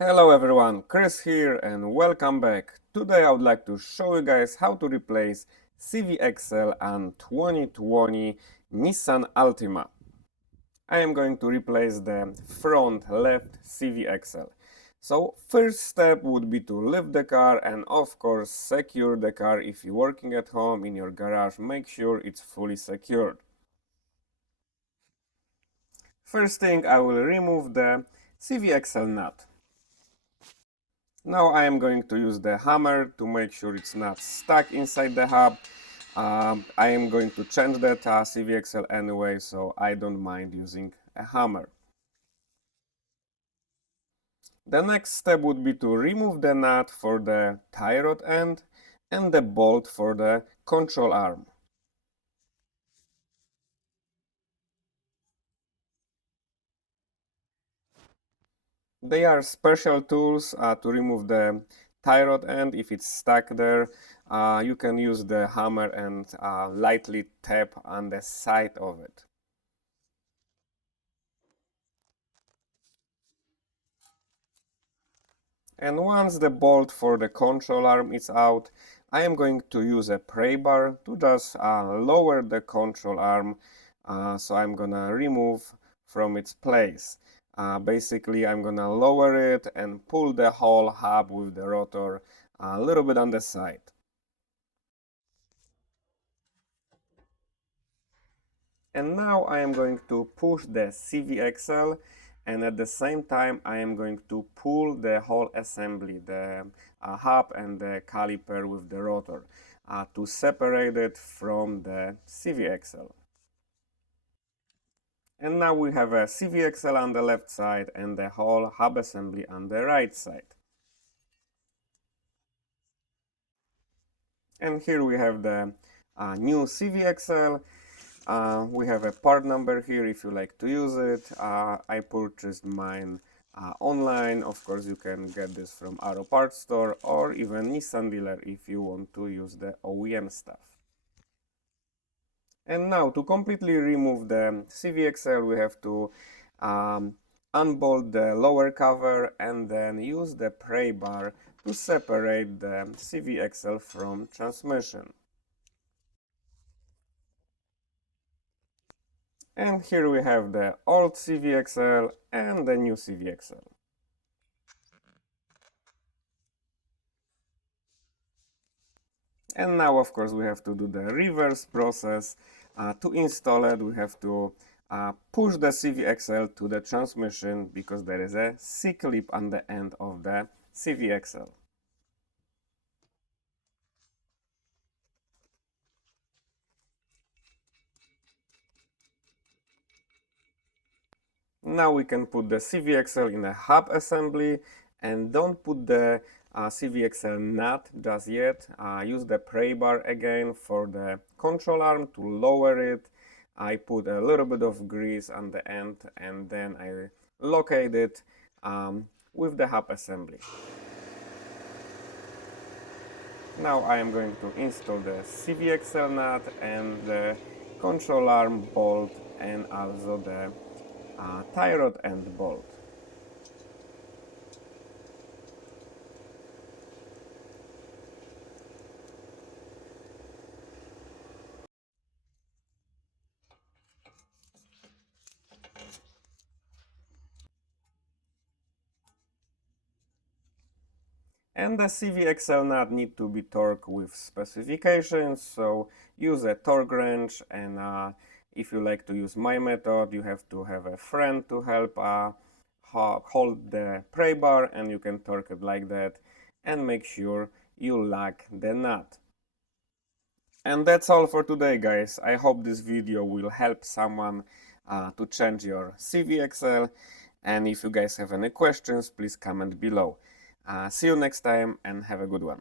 Hello everyone, Chris here and welcome back. Today I would like to show you guys how to replace CVXL and 2020 Nissan Altima. I am going to replace the front left CVXL. So first step would be to lift the car and of course secure the car. If you're working at home in your garage, make sure it's fully secured. First thing, I will remove the CVXL nut. Now I am going to use the hammer to make sure it's not stuck inside the hub. I am going to change that CVXL anyway, so I don't mind using a hammer. The next step would be to remove the nut for the tie rod end and the bolt for the control arm. They are special tools to remove the tie rod end if it's stuck there. You can use the hammer and lightly tap on the side of it. And once the bolt for the control arm is out, I am going to use a pry bar to just lower the control arm. So I'm gonna remove from its place. Basically, I'm gonna lower it and pull the whole hub with the rotor a little bit on the side. And now I am going to push the CVXL, and at the same time I am going to pull the whole assembly, the hub and the caliper with the rotor, to separate it from the CVXL. And now we have a CVXL on the left side and the whole hub assembly on the right side. And here we have the new CVXL. We have a part number here if you like to use it. I purchased mine online. Of course, you can get this from Auto Parts Store or even Nissan dealer if you want to use the OEM stuff. And now to completely remove the CVXL, we have to unbolt the lower cover and then use the pry bar to separate the CVXL from transmission. And here we have the old CVXL and the new CVXL. And now, of course, we have to do the reverse process. To install it, we have to push the CVXL to the transmission because there is a C-clip on the end of the CVXL. Now we can put the CVXL in a hub assembly, and don't put the CVXL nut just yet. Use the pry bar again for the control arm to lower it. I put a little bit of grease on the end and then I locate it with the hub assembly. Now I am going to install the CVXL nut and the control arm bolt and also the tie rod and bolt. And the CVXL nut need to be torqued with specifications, so use a torque wrench, and if you like to use my method, you have to have a friend to help hold the pry bar, and you can torque it like that and make sure you lock the nut. And that's all for today, guys. I hope this video will help someone to change your CVXL, and if you guys have any questions, please comment below. See you next time and have a good one.